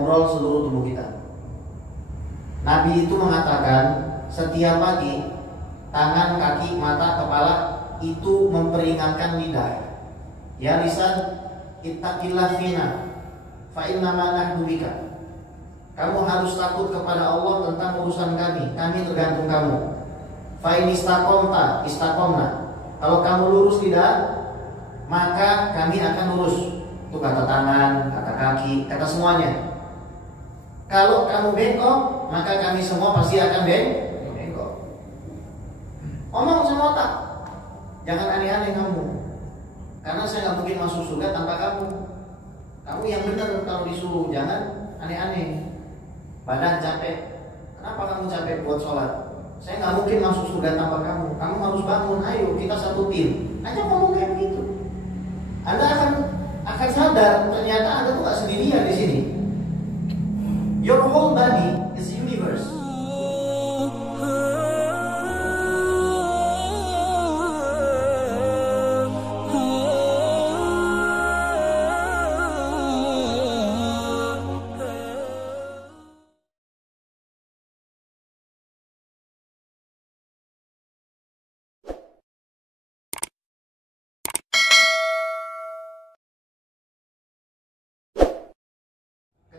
ngobrol seluruh tubuh kita. Nabi itu mengatakan setiap pagi tangan, kaki, mata, kepala itu memperingatkan lidah. Ya lisan, ittaqillah fina fa innama nahnu bika. Kamu harus takut kepada Allah tentang urusan kami tergantung kamu. Fa in istaqamta istaqamna. Kalau kamu lurus lidah, maka kami akan lurus. Itu kata tangan, kata kaki, kata semuanya. Kalau kamu bengkok, maka kami semua pasti akan bengkok. Omong sama otak. Jangan aneh-aneh kamu. Karena saya nggak mungkin masuk surga tanpa kamu. Kamu yang benar kalau disuruh, jangan aneh-aneh. Badan capek. Kenapa kamu capek buat sholat? Saya nggak mungkin masuk surga tanpa kamu. Kamu harus bangun. Ayo kita satu tim. Aja ngomong kayak begitu. Anda akan sadar ternyata Anda tuh nggak sendirian di sini. Your whole body is universe.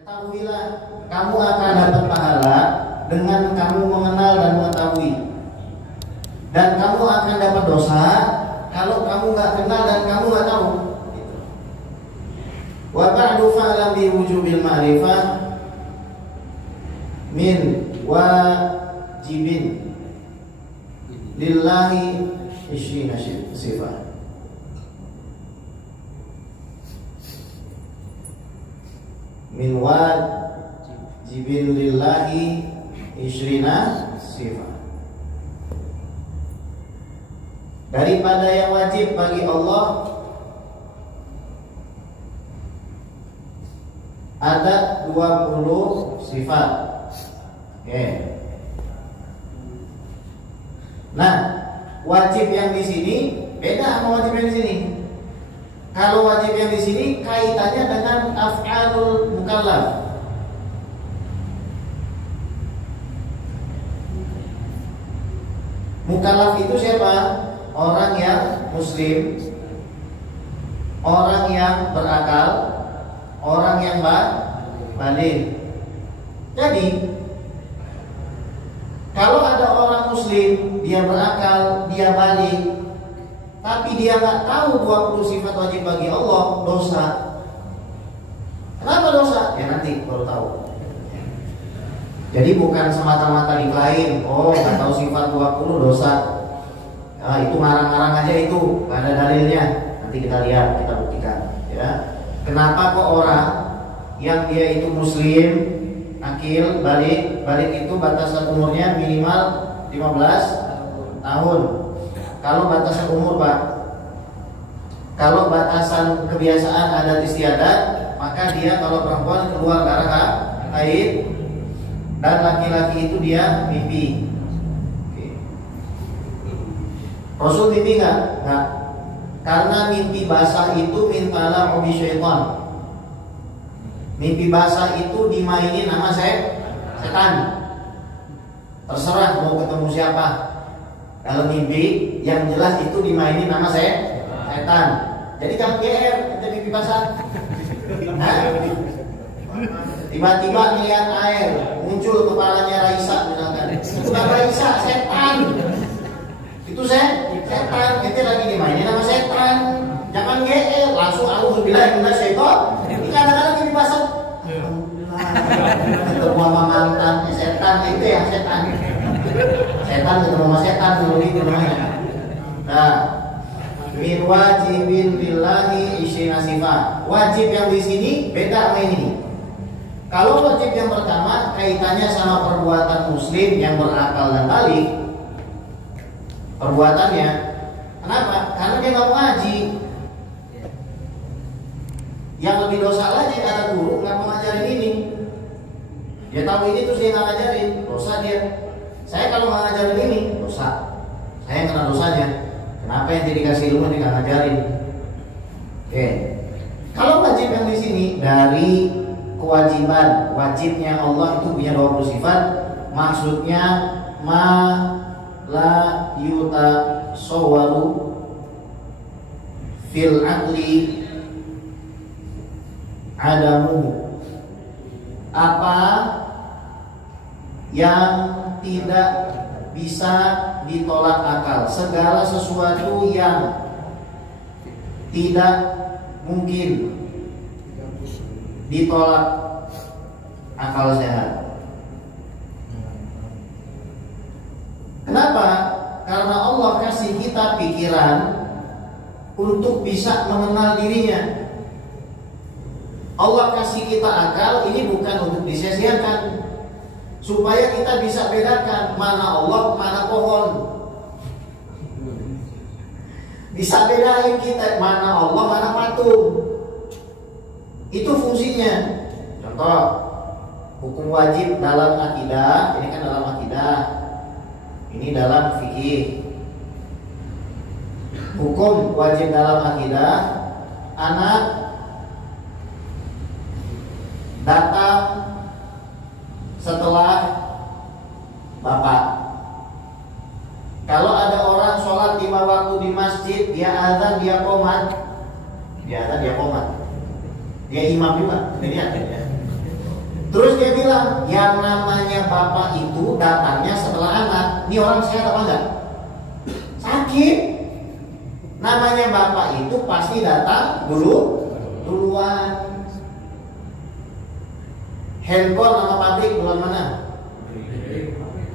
Ketahuilah, kamu akan dapat pahala dengan kamu mengenal dan mengetahui. Dan kamu akan dapat dosa kalau kamu nggak kenal dan kamu nggak tahu. Wa ba'du fa'lam bi wujubil ma'rifah min wajibin lillahi ishrina sifat. Min wajibin lillahi ishrina sifat. Daripada yang wajib bagi Allah ada 20 sifat. Oke. Nah, wajib yang di sini beda sama wajib yang di sini. Kalau wajib yang di sini kaitannya dengan af'alul mukallaf. Mukallaf itu siapa? Orang yang muslim, orang yang berakal, orang yang baligh. Jadi kalau ada orang muslim, dia berakal, dia baligh, tapi dia nggak tahu 20 sifat wajib bagi Allah, dosa. Kenapa dosa? Ya nanti baru tahu. Jadi bukan semata-mata diklaim, oh nggak tahu sifat 20 dosa. Nah, itu ngarang-ngarang aja itu, nggak ada dalilnya. Nanti kita lihat, kita buktikan. Ya. Kenapa kok orang yang dia itu muslim, akil, balik itu batasan umurnya minimal 15 tahun. Kalau batasan umur Pak, kalau batasan kebiasaan adat istiadat, maka dia kalau perempuan keluar darah haid dan laki-laki itu dia mimpi. Oke. Rasul mimpi nggak? Nggak. Karena mimpi basah itu mintalah obi syaitan. Mimpi basah itu dimainin sama setan. Terserah mau ketemu siapa. Kalau mimpi yang jelas itu dimainin nama setan. Jadi jangan GR, kita mimpi basah. Tiba-tiba lihat air, muncul kepalanya Raisa misalkan. Itu bukan Raisa, setan. Itu setan, itu lagi dimainin nama setan. Jangan GR, langsung auzubillahi minasyaitonir rajim. Ini kadang-kadang mimpi basah. Ketemu sama mantan setan, itu ya setan. Setan ketemu sama setan dulu itu namanya. Nah, min wajibin billahi ishrina sifat. Wajib yang di sini beda sama ini. Kalau wajib yang pertama kaitannya sama perbuatan muslim yang berakal dan baligh. Perbuatannya, kenapa? Karena dia nggak mau ngaji. Yang lebih dosa lagi ada guru nggak mau ngajarin ini. Dia tahu ini terus dia nggak ngajarin, dosa dia. Saya kalau nggak ngajarin ini dosa. Saya kena dosanya. Kenapa yang jadi kasih ilmu dia nggak ngajarin? Oke. Kalau wajib yang di sini dari kewajiban, wajibnya Allah itu punya 20 sifat. Maksudnya ma la yutasawwaru fil aqli adamu, apa yang tidak bisa ditolak akal, segala sesuatu yang tidak mungkin ditolak akal sehat. Kenapa? Karena Allah kasih kita pikiran untuk bisa mengenal dirinya. Allah kasih kita akal ini bukan untuk disia-siakan, supaya kita bisa bedakan mana Allah, mana pohon. Bisa bedain kita mana Allah, mana patung. Itu fungsinya. Contoh, hukum wajib dalam akidah, ini kan dalam akidah, ini dalam fikih. Hukum wajib dalam akidah, anak datang setelah bapak. Kalau ada orang sholat 5 waktu di masjid, dia azan, dia qomat, dia imam juga, terus dia bilang yang namanya bapak itu datangnya setelah anak. Ini orang sehat apa enggak? Sakit. Namanya bapak itu pasti datang duluan. Handphone sama pabrik bulan mana?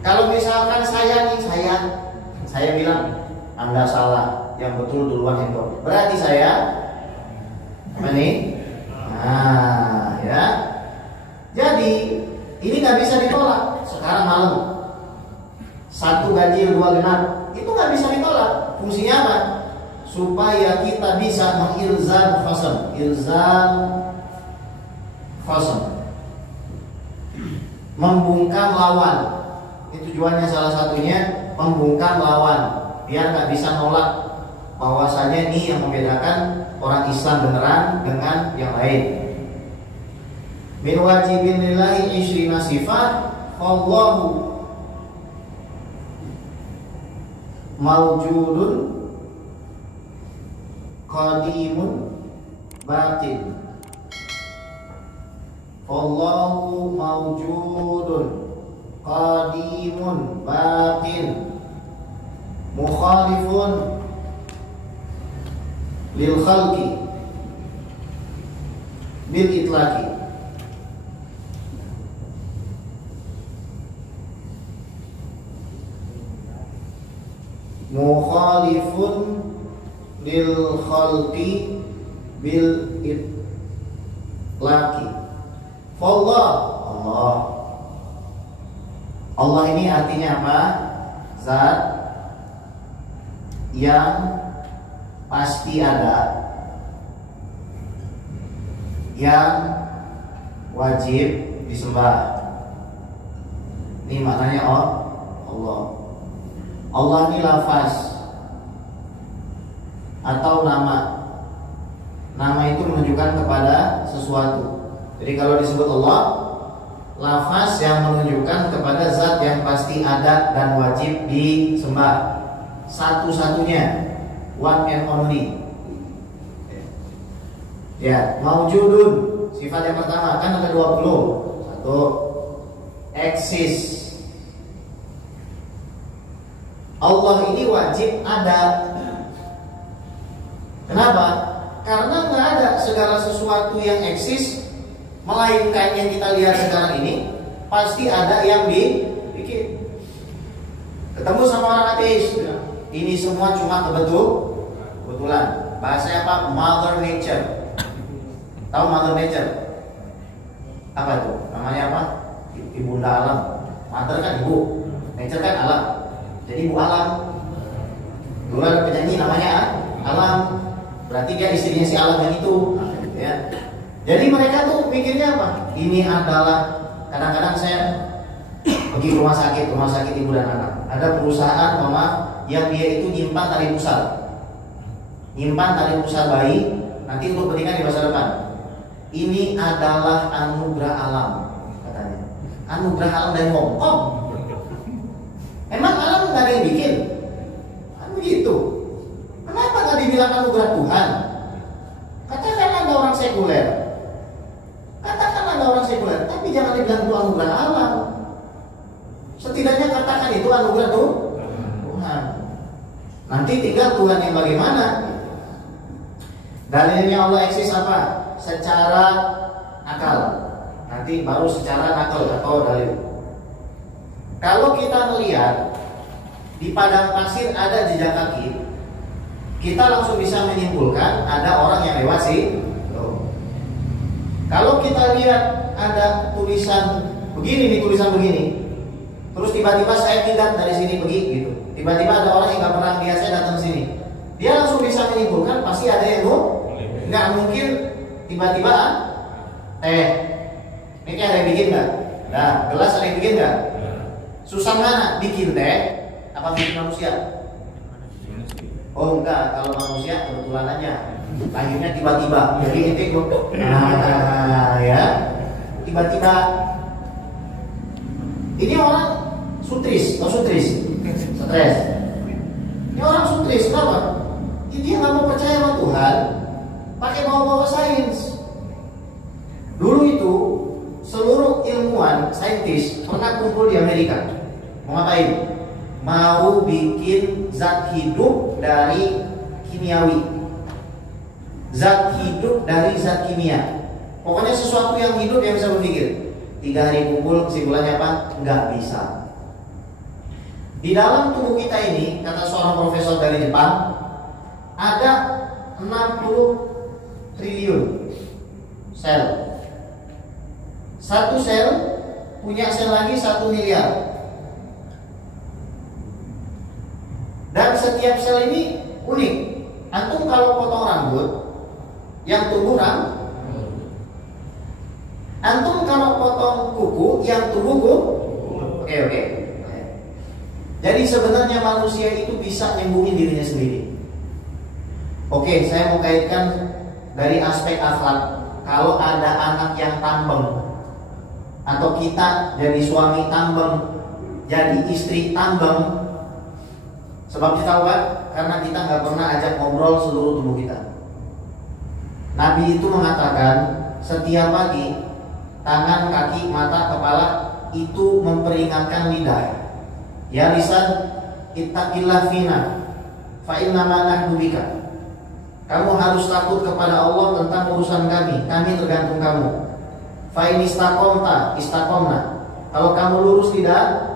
Kalau misalkan saya bilang Anda salah, yang betul duluan handphone. Berarti saya apa nih? Nah, ya. Jadi ini nggak bisa ditolak. Sekarang malam 1 ganjil 2 genap, itu nggak bisa ditolak. Fungsinya apa? Supaya kita bisa mengilzam khasam, membungkam lawan. Itu tujuannya, salah satunya membungkam lawan, biar nggak bisa nolak bahwasanya ini yang membedakan orang Islam beneran dengan yang lain. Min wajibin lillahi 20 sifat, Allahu mawjudun qadimun batin. Allahu mawjudun qadimun batin mukhalifun lil khalqi bil itlaqi. Mukhalifun lil khalqi bil itlaqi. Allah ini artinya apa? Zat yang pasti ada, yang wajib disembah. Ini maknanya Allah. Allah ini lafaz atau nama. Nama itu menunjukkan kepada sesuatu. Jadi kalau disebut Allah, lafaz yang menunjukkan kepada zat yang pasti ada dan wajib disembah, satu-satunya, one and only. Ya, maujudun, sifat yang pertama, kan ada 20. 1, eksis. Allah ini wajib ada. Kenapa? Karena nggak ada segala sesuatu yang eksis, melainkan yang kita lihat sekarang ini, pasti ada yang dibikin. Ketemu sama orang ateis, ini semua cuma kebetulan. Bahasanya apa? Mother Nature. Tahu Mother Nature? Apa itu? Namanya apa? Ibunda alam. Mother kan ibu, nature kan alam. Jadi ibu alam. Dulu ada penyanyi namanya Alam. Berarti dia istrinya si Alam yang itu, ya. Jadi mereka tuh pikirnya apa? Ini adalah, kadang-kadang saya pergi ke rumah sakit ibu dan anak. Ada perusahaan yang dia itu nyimpan tali pusar bayi nanti untuk pernikahan di masa depan. ini adalah anugerah alam, katanya. Anugerah alam dari Hongkong. Emang alam nggak ada yang bikin? Kan begitu. Kenapa nggak dibilang anugerah Tuhan? Katakan ada orang sekuler. Katakan ada orang sekuler, tapi jangan dibilang itu anugerah alam. Setidaknya katakan itu anugerah Tuhan. Nanti tinggal Tuhan yang bagaimana. Dalilnya Allah eksis apa? Secara akal. Nanti baru secara nakal atau dalil. Kalau kita melihat di padang pasir ada jejak kaki, kita langsung bisa menyimpulkan ada orang yang lewat sih. Kalau kita lihat ada tulisan begini nih, tulisan begini, terus tiba-tiba saya pindah dari sini pergi gitu. Tiba-tiba ada orang yang nggak pernah lihat saya datang sini, dia langsung bisa menyimpulkan pasti ada yang nggak mungkin tiba-tiba ini kayak ada yang bikin nggak? Nah, gelas ada yang bikin nggak? Susah mana bikin teh? Apa bikin manusia? Oh enggak, kalau manusia kebetulan aja lahirnya tiba-tiba. Jadi itu ya tiba-tiba. Ini orang sutris, stres. Ini orang sutris, kenapa? Dia nggak mau percaya sama Tuhan, pakai bawa-bawa sains. Dulu itu seluruh ilmuwan, saintis pernah kumpul di Amerika. Mau ngapain? Mau bikin zat hidup dari kimiawi. Zat hidup dari zat kimia. Pokoknya sesuatu yang hidup yang bisa berpikir. 3 hari kumpul, kesimpulannya apa? Nggak bisa. Di dalam tubuh kita ini, kata seorang profesor dari Jepang, ada 60 triliun sel. Satu sel punya sel lagi 1 miliar. Dan setiap sel ini unik. Antum kalau potong rambut, yang tumbuh rambut. Antum kalau potong kuku, yang tumbuh kuku. Oke. Jadi sebenarnya manusia itu bisa nyembuhin dirinya sendiri. Oke, saya mau kaitkan dari aspek akhlak. Kalau ada anak yang tambeng, atau kita jadi suami tambeng, jadi istri tambeng. Sebab kita tahu kan? Karena kita nggak pernah ajak ngobrol seluruh tubuh kita. Nabi itu mengatakan setiap pagi tangan, kaki, mata, kepala itu memperingatkan lidah. Ya lisan, ittaqillah fina, fa inna ma nahnu bika. Kamu harus takut kepada Allah tentang urusan kami tergantung kamu. Fa in istaqomta, istaqomna. Kalau kamu lurus lidah,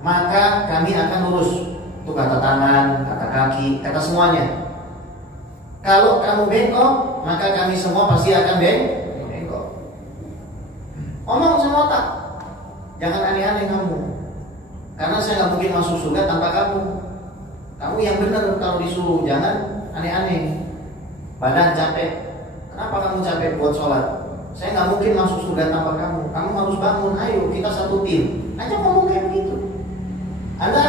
maka kami akan lurus. Itu kata tangan, kata kaki, kata semuanya. Kalau kamu bengkok, maka kami semua pasti akan bengkok. Omong sama otak. Jangan aneh-aneh kamu. Karena saya nggak mungkin masuk surga tanpa kamu. Kamu yang benar kalau disuruh, jangan aneh-aneh. Badan capek. Kenapa kamu capek buat sholat? Saya nggak mungkin masuk surga tanpa kamu. Kamu harus bangun. Ayo kita satu tim. Aja ngomong kayak begitu. Anda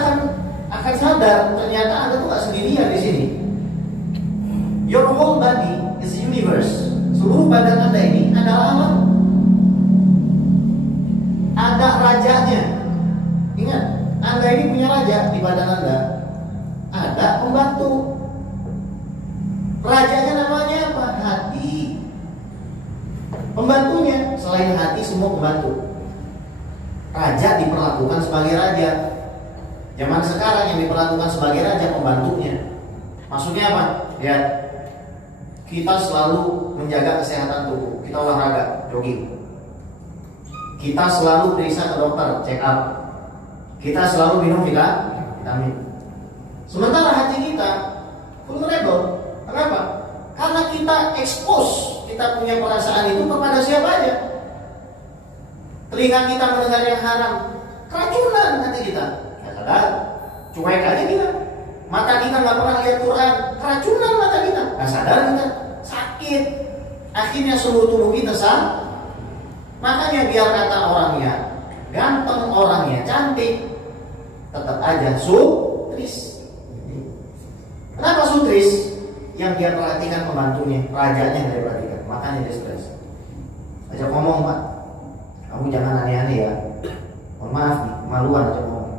akan sadar ternyata Anda tuh nggak sendirian di sini. Your whole body is universe. Seluruh badan Anda ini adalah alam. Ada rajanya. Ingat, Anda ini punya raja di badan Anda. Ada pembantu. Rajanya namanya apa? Hati. Pembantunya selain hati semua pembantu. Raja diperlakukan sebagai raja. Zaman sekarang yang diperlakukan sebagai raja pembantunya. Maksudnya apa? Ya, kita selalu menjaga kesehatan tubuh. Kita olahraga, jogging. Kita selalu periksa ke dokter, check up. Kita selalu minum vitamin. Sementara hati kita vulnerable. Kenapa? Karena kita expose, kita punya perasaan itu kepada siapa aja. Telinga kita mendengar yang haram, keracunan hati kita. Nggak sadar, cuek aja kita. Mata kita nggak pernah lihat Quran, keracunan mata kita. Nggak sadar kita, sakit. Akhirnya seluruh tubuh kita sakit. Makanya biar kata orangnya ganteng, orangnya cantik, tetap aja sutris. Kenapa sutris? Yang dia perhatikan pembantunya, rajanya yang dia perhatikan, makanya dia stres. ngajak ngomong Pak, kamu jangan aneh-aneh ya. Mohon maaf nih, kemaluan aja ngomong.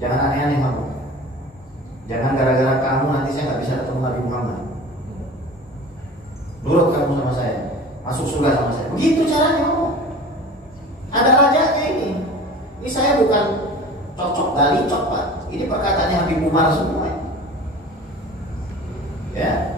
Jangan aneh-aneh kamu. Jangan gara-gara kamu nanti saya nggak bisa ketemu Nabi Muhammad. Nurut kamu sama saya, masuk surga sama saya. Begitu caranya ngomong. Ada rajanya ini. Ini saya bukan cocok galicok Pak. Ini perkataannya Habib Umar semua. Ya.